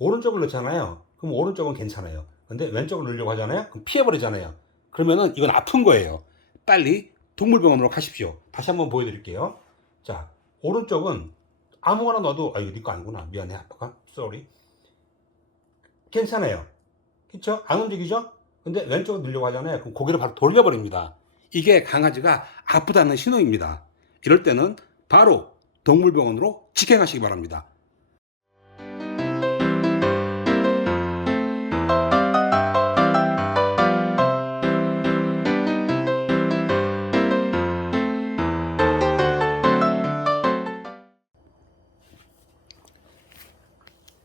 오른쪽을 넣잖아요. 그럼 오른쪽은 괜찮아요. 근데 왼쪽을 넣으려고 하잖아요. 그럼 피해버리잖아요. 그러면은 이건 아픈 거예요. 빨리 동물병원으로 가십시오. 다시 한번 보여드릴게요. 자, 오른쪽은 아무거나 넣어도, 이거 네 거 아니구나. 미안해, 아빠가. 쏘리. 괜찮아요. 그쵸? 안 움직이죠? 근데 왼쪽을 넣으려고 하잖아요. 그럼 고개를 바로 돌려버립니다. 이게 강아지가 아프다는 신호입니다. 이럴 때는 바로 동물병원으로 직행하시기 바랍니다.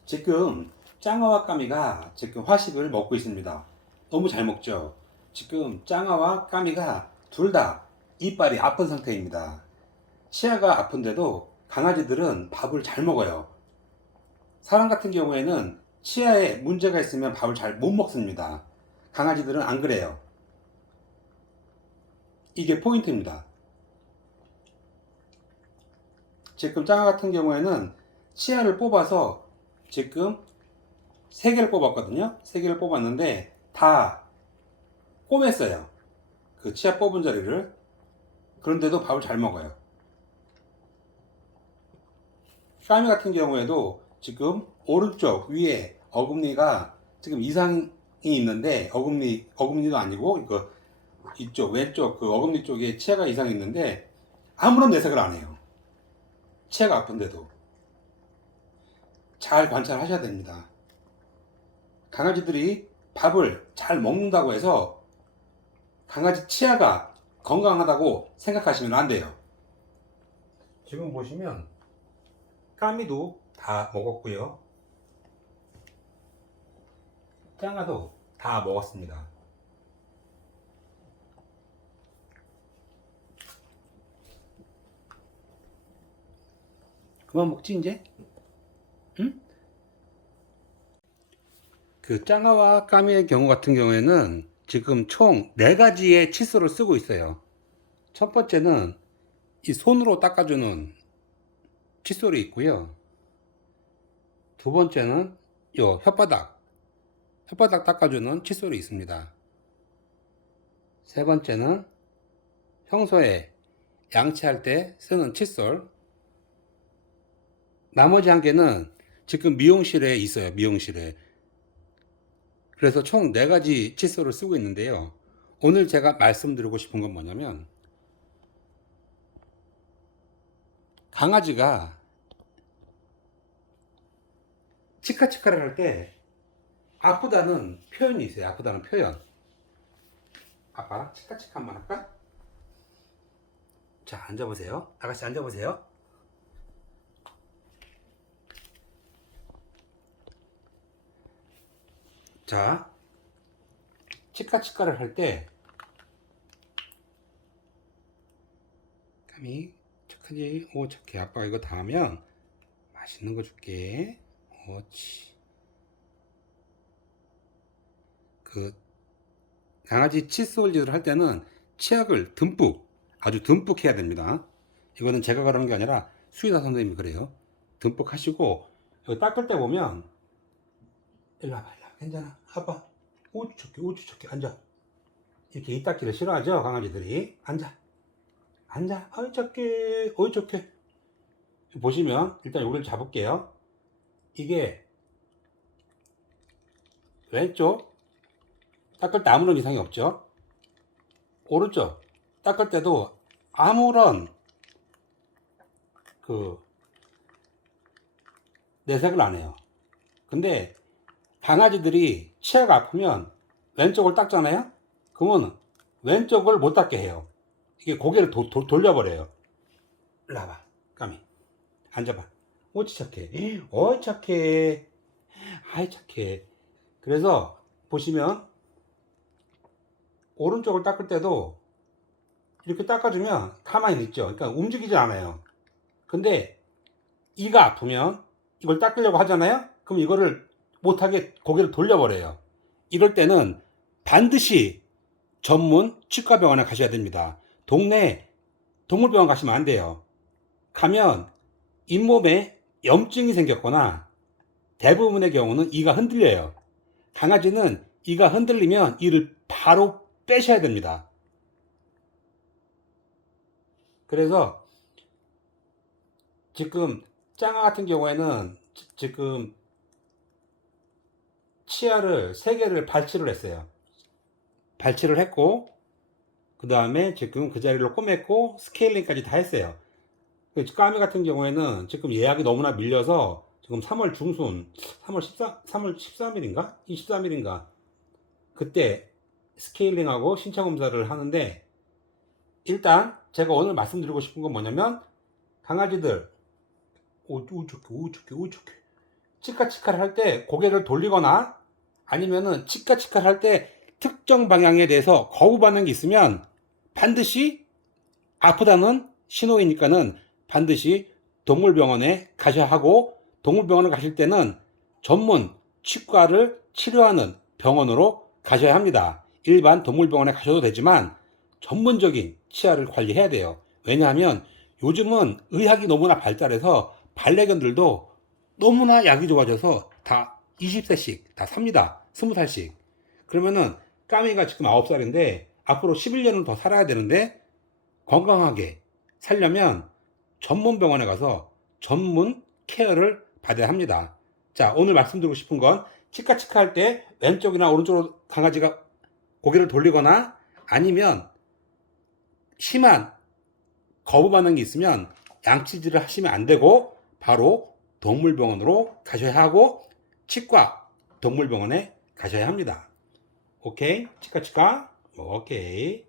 지금 짱아와 까미가 지금 화식을 먹고 있습니다. 너무 잘 먹죠? 지금 짱아와 까미가 둘 다 이빨이 아픈 상태입니다. 치아가 아픈데도 강아지들은 밥을 잘 먹어요. 사람 같은 경우에는 치아에 문제가 있으면 밥을 잘 못 먹습니다. 강아지들은 안 그래요. 이게 포인트입니다. 지금 짱아 같은 경우에는 치아를 뽑아서 지금 3개를 뽑았거든요. 3개를 뽑았는데 다 꼬맸어요. 그 치아 뽑은 자리를. 그런데도 밥을 잘 먹어요. 까미 같은 경우에도 지금 오른쪽 위에 어금니가 지금 이상이 있는데, 어금니도 아니고 이거 이쪽 왼쪽 그 어금니 쪽에 치아가 이상이 있는데 아무런 내색을 안 해요. 치아가 아픈데도. 잘 관찰하셔야 됩니다. 강아지들이 밥을 잘 먹는다고 해서 강아지 치아가 건강하다고 생각하시면 안 돼요. 지금 보시면 까미도 다 먹었고요. 짱아도 다 먹었습니다. 그만 먹지 이제? 응? 그 짱아와 까미의 경우 같은 경우에는 지금 총 4가지의 칫솔을 쓰고 있어요. 첫 번째는 이 손으로 닦아주는 칫솔이 있고요. 두 번째는 요 혓바닥 닦아주는 칫솔이 있습니다. 세 번째는 평소에 양치할 때 쓰는 칫솔. 나머지 한 개는 지금 미용실에 있어요. 미용실에. 그래서 총 4가지 칫솔을 쓰고 있는데요. 오늘 제가 말씀드리고 싶은 건 뭐냐면, 강아지가 치카치카를 할 때 아프다는 표현이 있어요. 아프다는 표현. 아빠 치카치카 한번 할까? 자, 앉아보세요. 아가씨 앉아보세요. 자, 치카치카를 할 때 까미 착하지? 오 착해. 아빠가 이거 다 하면 맛있는 거 줄게. 옳지. 그 강아지 칫솔질을 할 때는 치약을 아주 듬뿍 해야 됩니다. 이거는 제가 그러는 게 아니라 수의사 선생님이 그래요. 듬뿍 하시고, 여기 닦을 때 보면, 일로 와봐, 괜찮아. 아빠, 우쭈 척해, 앉아. 이렇게 이 닦기를 싫어하죠, 강아지들이. 앉아. 어이 착해. 보시면, 일단 여기를 잡을게요. 이게, 왼쪽, 닦을 때 아무런 이상이 없죠. 오른쪽, 닦을 때도 아무런 내색을 안 해요. 근데 강아지들이 치아가 아프면 왼쪽을 닦잖아요. 그러면 왼쪽을 못 닦게 해요. 이게 고개를 돌려버려요. 일로 와봐, 까미. 앉아봐. 옳지 착해. 어이 착해. 아이 착해. 그래서 보시면 오른쪽을 닦을 때도 이렇게 닦아주면 가만히 있죠. 그러니까 움직이지 않아요. 근데 이가 아프면 이걸 닦으려고 하잖아요. 그럼 이거를 못하게 고개를 돌려버려요. 이럴 때는 반드시 전문 치과병원에 가셔야 됩니다. 동네 동물병원 가시면 안 돼요. 가면 잇몸에 염증이 생겼거나 대부분의 경우는 이가 흔들려요. 강아지는 이가 흔들리면 이를 바로 빼셔야 됩니다. 그래서 지금 짱아 같은 경우에는 지금 치아를 3개를 발치를 했어요. 발치를 했고 그 다음에 지금 그 자리로 꼬맸고 스케일링까지 다 했어요. 까미 같은 경우에는 지금 예약이 너무나 밀려서 지금 3월 중순 3월 13일인가 23일인가 그때 스케일링하고 신체 검사를 하는데, 일단 제가 오늘 말씀드리고 싶은 건 뭐냐면, 강아지들 오죽해 치카치카를 할 때 고개를 돌리거나 아니면은 치카치카를 할 때 특정 방향에 대해서 거부 반응이 있으면 반드시 아프다는 신호이니까는 반드시 동물병원에 가셔야 하고, 동물병원에 가실 때는 전문 치과를 치료하는 병원으로 가셔야 합니다. 일반 동물병원에 가셔도 되지만 전문적인 치아를 관리해야 돼요. 왜냐하면 요즘은 의학이 너무나 발달해서 반려견들도 너무나 약이 좋아져서 다 20세씩 다 삽니다. 20살씩. 그러면은 까미가 지금 9살인데 앞으로 11년을 더 살아야 되는데, 건강하게 살려면 전문 병원에 가서 전문 케어를 받아야 합니다. 자, 오늘 말씀드리고 싶은 건, 치카치카 할 때 왼쪽이나 오른쪽으로 강아지가 고개를 돌리거나 아니면 심한 거부 반응이 있으면 양치질을 하시면 안 되고 바로 동물병원으로 가셔야 하고 치과 동물병원에 가셔야 합니다. 오케이? 치카치카? 오케이.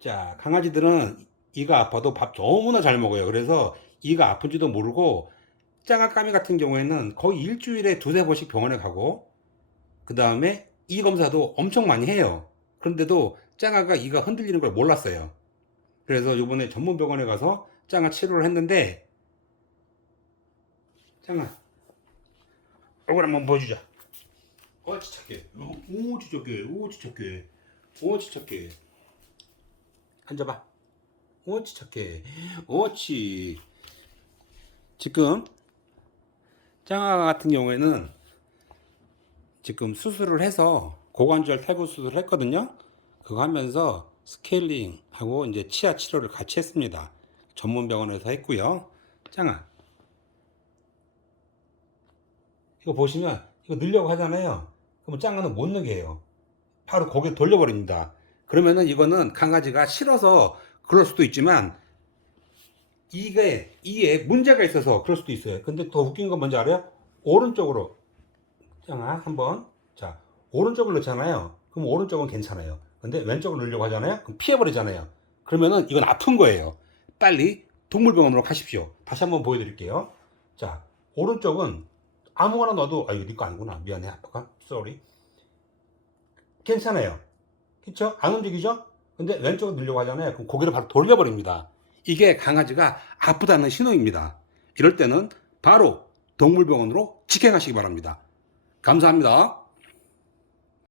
자, 강아지들은 이가 아파도 밥 너무나 잘 먹어요. 그래서 이가 아픈지도 모르고, 짱아까미 같은 경우에는 거의 일주일에 2~3번씩 병원에 가고 그 다음에 이 검사도 엄청 많이 해요. 그런데도 짱아가 이가 흔들리는 걸 몰랐어요. 그래서 이번에 전문 병원에 가서 짱아 치료를 했는데, 짱아 얼굴 한번 보여주자. 옳지 착해. 옳지 착해. 옳지 착해. 옳지 착해. 앉아봐. 옳지 착해. 옳지. 지금 짱아 같은 경우에는 지금 수술을 해서 고관절 탈부 수술을 했거든요. 그거 하면서 스케일링하고 이제 치아 치료를 같이 했습니다. 전문 병원에서 했고요. 짱아, 이거 보시면 이거 넣으려고 하잖아요. 그러면 짱아는 못 넣게 해요. 바로 고개 돌려버립니다. 그러면은 이거는 강아지가 싫어서 그럴 수도 있지만 이에 문제가 있어서 그럴 수도 있어요. 근데 더 웃긴 건 뭔지 알아요? 오른쪽으로 짱아 한번, 자, 오른쪽을 넣잖아요. 그럼 오른쪽은 괜찮아요. 근데 왼쪽을 넣으려고 하잖아요. 그럼 피해버리잖아요. 그러면은 이건 아픈 거예요. 빨리 동물병원으로 가십시오. 다시 한번 보여드릴게요. 자, 오른쪽은 아무거나 넣어도, 아, 이거 네 거 아니구나. 미안해, 아빠가. 쏘리. 괜찮아요. 그쵸? 안 움직이죠? 근데 왼쪽을 넣으려고 하잖아요. 그럼 고개를 바로 돌려버립니다. 이게 강아지가 아프다는 신호입니다. 이럴 때는 바로 동물병원으로 직행하시기 바랍니다. 감사합니다.